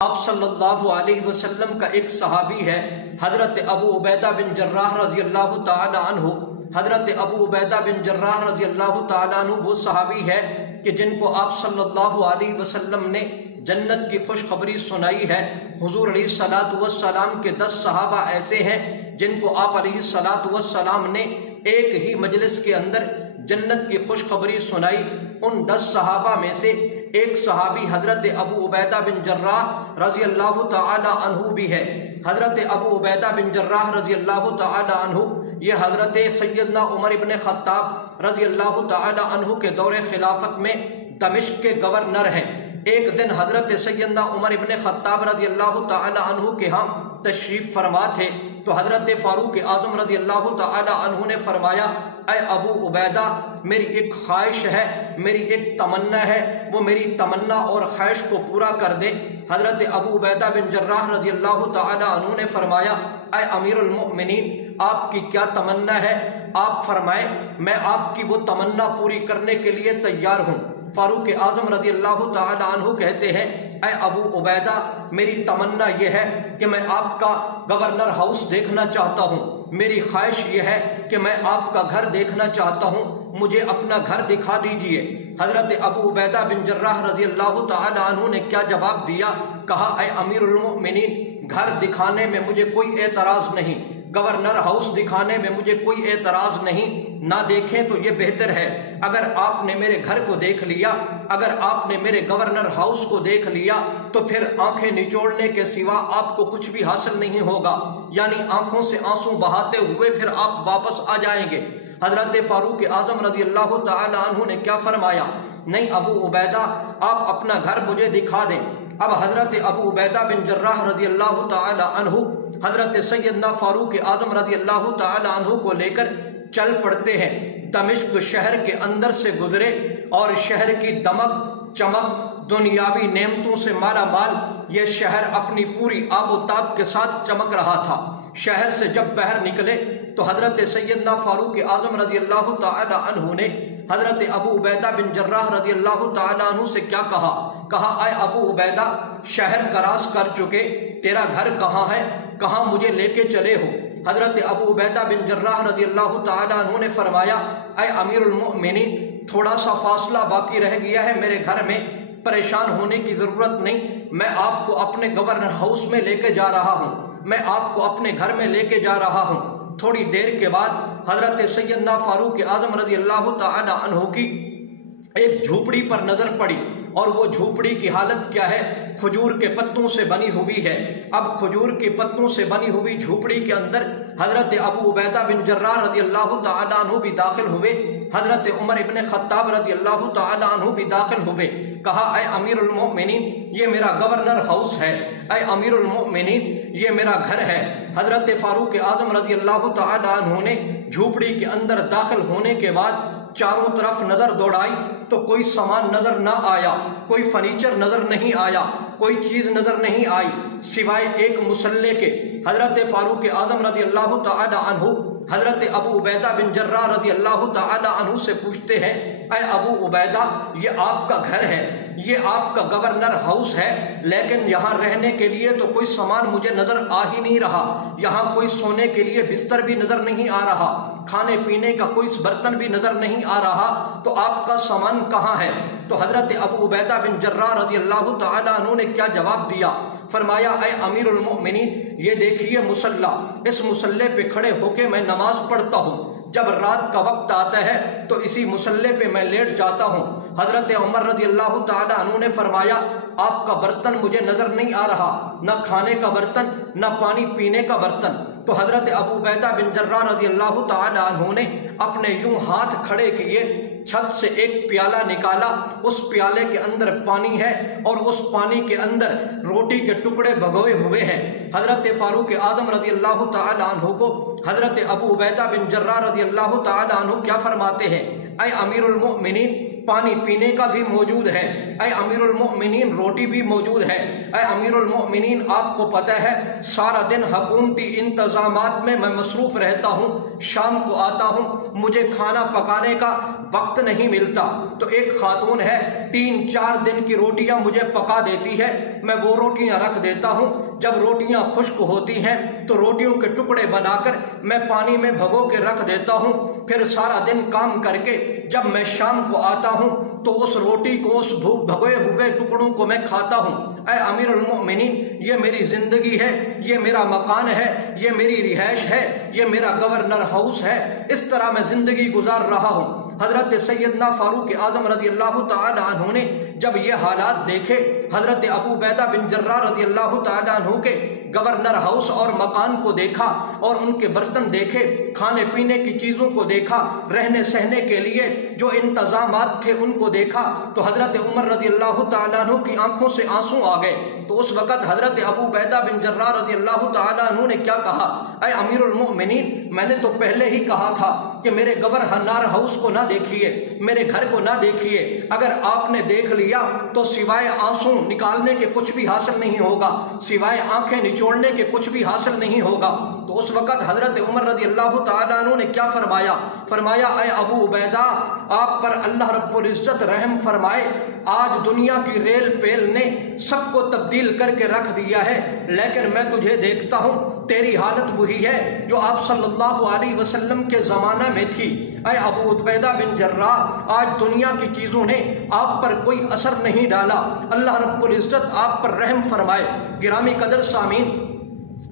آپ صلی اللہ علیہ وسلم کا ایک صحابی ہے حضرت ابو عبیدہ بن جراح رضی اللہ تعالی عنہ۔ حضرت ابو عبیدہ بن جراح رضی اللہ تعالی عنہ وہ صحابی ہے کہ جن کو آپ صلی اللہ علیہ وسلم نے جنت کی خوشخبری سنائی ہے۔ حضور علیہ الصلوۃ والسلام کے 10 صحابہ ایسے ہیں جن کو آپ علیہ الصلوۃ والسلام نے ایک ہی مجلس کے اندر جنت کی خوشخبری سنائی۔ ان 10 صحابہ میں سے ایک صحابی حضرت ابو عبیدہ بن جراح رضی اللہ تعالی عنہ بھی ہے۔ حضرت ابو عبیدہ بن جراح رضی اللہ تعالی عنہ یہ حضرت سیدنا عمر ابن خطاب رضی اللہ تعالی عنہ کے دور خلافت میں دمشق کے گورنر ہیں۔ ایک دن حضرت سیدنا عمر ابن خطاب رضی اللہ تعالی عنہ کے ہاں تشریف فرما تھے تو حضرت فاروق اعظم رضی اللہ تعالی عنہ نے فرمایا، اے ابو عبیدہ، میری ایک خواہش ہے، میری ایک تمنا ہے، وہ میری تمنا اور خواہش کو پورا کر دے۔ حضرت ابو عبیدہ بن جراح رضی اللہ تعالی عنہ نے فرمایا، اے امیر المؤمنین، آپ کی کیا تمنا ہے؟ آپ فرمائیں، میں آپ کی وہ تمنا پوری کرنے کے لیے تیار ہوں۔ فاروق اعظم رضی اللہ تعالی عنہ کہتے ہیں، اے ابو عبیدہ، میری تمنا یہ ہے کہ میں آپ کا گورنر ہاؤس دیکھنا چاہتا ہوں، میری خواہش یہ ہے کہ میں آپ کا گھر دیکھنا چاہتا ہوں، مجھے اپنا گھر دکھا دیجئے۔ حضرت ابو عبیدہ بن جراح رضی اللہ تعالی عنہ نے کیا جواب دیا؟ کہا، اے امیر المؤمنین، گھر دکھانے میں مجھے کوئی اعتراض نہیں، گورنر ہاؤس دکھانے میں مجھے کوئی اعتراض نہیں، نہ دیکھیں تو یہ بہتر ہے۔ اگر آپ نے میرے گھر کو دیکھ لیا، اگر آپ نے میرے گورنر ہاؤس کو دیکھ لیا تو پھر آنکھیں نچوڑنے کے سوا آپ کو کچھ بھی حاصل نہیں ہوگا، یعنی آنکھوں سے آنسو بہاتے ہوئے پھر آپ واپس آ جائیں گے۔ حضرت فاروق اعظم رضی اللہ تعالی عنہ نے کیا فرمایا؟ نہیں ابو عبیدہ، آپ اپنا گھر مجھے دکھا دیں۔ اب حضرت ابو عبیدہ بن جراح رضی اللہ تعالی عنہ حضرت سیدنا فاروق اعظم رضی اللہ تعالی عنہ کو لے کر چل پڑتے ہیں۔ دمشق شہر کے اندر سے گزرے اور شہر کی دمک چمک دنیاوی نعمتوں سے مالا مال یہ شہر اپنی پوری آب و تاب کے ساتھ چمک رہا تھا۔ شہر سے جب باہر نکلے تو حضرت سیدنا فاروق اعظم رضی اللہ تعالی عنہ نے حضرت ابو عبیدہ بن جراح رضی اللہ تعالی عنہ سے کیا کہا؟ کہا، اے ابو عبیدہ، شہر کراس کر چکے، تیرا گھر کہاں ہے؟ کہاں مجھے لے کے چلے ہو؟ حضرت ابو عبیدہ بن جراح رضی اللہ تعالی عنہ نے فرمایا، اے امیر المؤمنین، تھوڑا سا فاصلہ باقی رہ گیا ہے میرے گھر میں، پریشان ہونے کی ضرورت نہیں، میں آپ کو اپنے گورنر ہاؤس میں لے کے جا رہا ہوں، میں آپ کو اپنے گھر میں لے کے جا رہا ہوں۔ تھوڑی دیر کے بعد حضرت سیدنا فاروق اعظم رضی اللہ تعالی عنہ کی ایک جھوپڑی پر نظر پڑی، اور وہ جھوپڑی کی حالت کیا ہے؟ کھجور کے پتوں سے بنی ہوئی ہے۔ اب کھجور کے پتوں سے بنی ہوئی جھوپڑی کے اندر حضرت ابو عبیدہ بن جراح رضی اللہ تعالی عنہ بھی داخل ہوئے، حضرت عمر ابن خطاب رضی اللہ تعالی عنہ بھی داخل ہوئے۔ کہا، اے امیر المؤمنین، یہ میرا گورنر ہاؤس ہے، اے امیر المؤمنین، یہ میرا گھر ہے۔ حضرت فاروق اعظم رضی اللہ تعالی عنہ نے جھوپڑی کے اندر داخل ہونے کے بعد چاروں طرف نظر دوڑائی تو کوئی سامان نظر نہ آیا، کوئی فرنیچر نظر نہیں آیا، کوئی چیز نظر نہیں آئی سوائے ایک مسلح کے۔ حضرت فاروق اعظم رضی اللہ تعالی عنہ حضرت ابو عبیدہ بن جراح رضی اللہ تعالی عنہ سے پوچھتے ہیں، اے ابو عبیدہ، یہ آپ کا گھر ہے، یہ آپ کا گورنر ہاؤس ہے، لیکن یہاں رہنے کے لیے تو کوئی سامان مجھے نظر آ ہی نہیں رہا، یہاں کوئی سونے کے لیے بستر بھی نظر نہیں آ رہا، کھانے پینے کا کوئی برتن بھی نظر نہیں آ رہا، تو آپ کا سامان کہاں ہے؟ تو حضرت ابو عبیدہ بن جراح رضی اللہ تعالی عنہ نے کیا جواب دیا؟ فرمایا، اے امیر المؤمنین، یہ دیکھیے مصلی، اس مصلی پہ کھڑے ہو کے میں نماز پڑھتا ہوں، جب رات کا وقت آتا ہے تو اسی مصلی پہ میں لیٹ جاتا ہوں۔ حضرت عمر رضی اللہ تعالی عنہ نے فرمایا، آپ کا برتن مجھے نظر نہیں آ رہا، نہ کھانے کا برتن، نہ پانی پینے کا برتن۔ تو حضرت ابو عبیدہ بن جراح رضی اللہ تعالی عنہ نے اپنے یوں ہاتھ کھڑے کیے، چھت سے ایک پیالہ نکالا، اس پیالے کے اندر پانی ہے اور اس پانی کے اندر روٹی کے ٹکڑے بھگوئے ہوئے ہیں۔ حضرت فاروق اعظم رضی اللہ تعالی عنہ کو حضرت ابو عبیدہ بن جراح رضی اللہ تعالی عنہ کیا فرماتے ہیں؟ اے امیر المؤمنین، پانی پینے کا بھی موجود ہے، اے امیر المؤمنین، روٹی بھی موجود ہے، اے امیر المؤمنین، آپ کو پتہ ہے سارا دن حکومتی انتظامات میں مصروف رہتا ہوں، شام کو آتا ہوں، مجھے کھانا پکانے کا وقت نہیں ملتا، تو ایک خاتون ہے 3-4 دن کی روٹیاں مجھے پکا دیتی ہے، میں وہ روٹیاں رکھ دیتا ہوں۔ جب روٹیاں خشک ہوتی ہیں تو روٹیوں کے ٹکڑے بنا کر میں پانی میں بھگو کے رکھ دیتا ہوں، پھر سارا دن کام کر کے جب میں شام کو آتا ہوں تو اس روٹی کو، اس بھگوئے ہوئے ٹکڑوں کو میں کھاتا ہوں۔ اے امیر المؤمنین، یہ میری زندگی ہے، یہ میرا مکان ہے، یہ میری رہائش ہے، یہ میرا گورنر ہاؤس ہے، اس طرح میں زندگی گزار رہا ہوں۔ حضرت سیدنا فاروق اعظم رضی اللہ تعالی عنہ نے جب یہ حالات دیکھے، حضرت ابو عبیدہ بن جراح رضی اللہ تعالی عنہ کے گورنر ہاؤس اور مکان کو دیکھا، اور ان کے برتن دیکھے، کھانے پینے کی چیزوں کو دیکھا، رہنے سہنے کے لیے جو انتظامات تھے ان کو دیکھا، تو حضرت عمر رضی اللہ تعالی عنہ کی آنکھوں سے آنسو آ گئے۔ تو اس وقت حضرت ابو عبیدہ بن جراح رضی اللہ تعالی عنہ نے کیا کہا؟ اے امیر المؤمنین، میں نے تو پہلے ہی کہا تھا کہ میرے گورنر ہاؤس کو نہ دیکھیے، میرے گھر کو نہ دیکھیے، اگر آپ نے دیکھ لیا تو سوائے آنسو نکالنے کے کچھ بھی حاصل نہیں ہوگا، سوائے آنکھیں نچوڑنے کے کچھ بھی حاصل نہیں ہوگا۔ تو اس وقت حضرت عمر رضی اللہ تعالیٰ عنہ نے کیا فرمایا؟ فرمایا اے ابو عبیدہ، آپ پر اللہ رب العزت رحم فرمائے، آج دنیا کی ریل پیل نے سب کو تبدیل کر کے رکھ دیا ہے، لیکن میں تجھے دیکھتا ہوں تیری حالت وہی ہے جو آپ صلی اللہ علیہ وسلم کے زمانہ میں تھی۔ اے ابو عبیدہ بن جراح، آج دنیا کی چیزوں نے آپ پر کوئی اثر نہیں ڈالا، اللہ رب العزت آپ پر رحم فرمائے۔ گرامی قدر سامعین،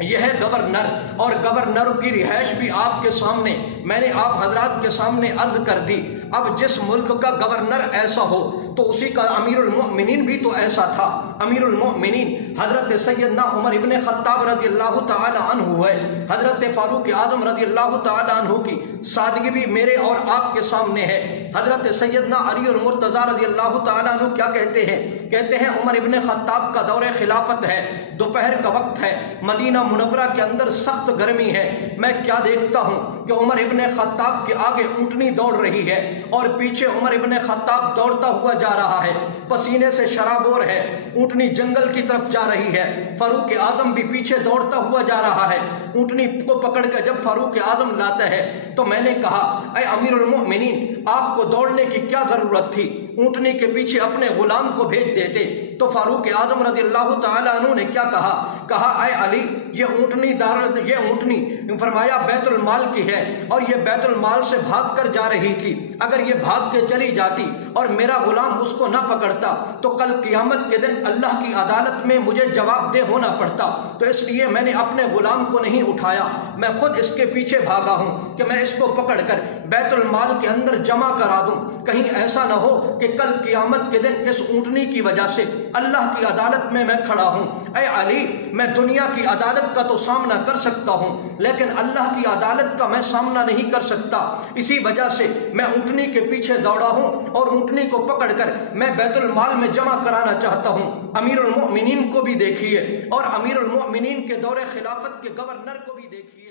یہ ہے گورنر، اور گورنر کی رہائش بھی آپ کے سامنے، میں نے آپ حضرات کے سامنے عرض کر دی۔ اب جس ملک کا گورنر ایسا ہو تو اسی کا امیر المؤمنین بھی تو ایسا تھا۔ امیر المؤمنین حضرت سیدنا عمر ابن خطاب رضی اللہ تعالی عنہ ہے۔ حضرت فاروق اعظم رضی اللہ تعالی عنہ کی سادگی بھی میرے اور آپ کے سامنے ہے۔ حضرت سیدنا علی المرتضیٰ رضی اللہ تعالی عنہ کیا کہتے ہیں؟ کہتے ہیں عمر ابن خطاب کا دور خلافت ہے، دوپہر کا وقت ہے، مدینہ منورہ کے اندر سخت گرمی ہے، میں کیا دیکھتا ہوں کہ عمر ابن خطاب کے آگے اونٹنی دوڑ رہی ہے اور پیچھے عمر ابن خطاب دوڑتا ہوا جا رہا ہے، پسینے سے شرابور ہے، اونٹنی جنگل کی طرف جا رہی ہے، فاروق اعظم بھی پیچھے دوڑتا ہوا جا رہا ہے۔ اونٹنی کو پکڑ کر جب فاروق اعظم لاتا ہے تو میں نے کہا اے امیر المؤمنین، آپ کو دوڑنے کی کیا ضرورت تھی؟ اونٹنی کے پیچھے اپنے غلام کو بھیج دیتے۔ تو فاروق اعظم رضی اللہ تعالی عنہ نے کیا کہا؟ کہا اے علی، یہ اونٹنی فرمایا بیت المال کی ہے، اور یہ بیت المال سے بھاگ کر جا رہی تھی، اگر یہ بھاگ کے چلی جاتی اور میرا غلام اس کو نہ پکڑتا تو کل قیامت کے دن اللہ کی عدالت میں مجھے جواب دہ ہونا پڑتا، تو اس لیے میں نے اپنے غلام کو نہیں اٹھایا، میں خود اس کے پیچھے بھاگا ہوں کہ میں اس کو پکڑ کر بیت المال کے اندر جمع کرا دوں، کہیں ایسا نہ ہو کہ کل قیامت کے دن اس اونٹنی کی وجہ سے اللہ کی عدالت میں کھڑا ہوں۔ اے علی، میں دنیا کی عدالت کا تو سامنا کر سکتا ہوں، لیکن اللہ کی عدالت کا میں سامنا نہیں کر سکتا، اسی وجہ سے میں اونٹنی کے پیچھے دوڑا ہوں اور اونٹنی کو پکڑ کر میں بیت المال میں جمع کرانا چاہتا ہوں۔ امیر المؤمنین کو بھی دیکھیے، اور امیر المؤمنین کے دور خلافت کے گورنر کو بھی دیکھیے۔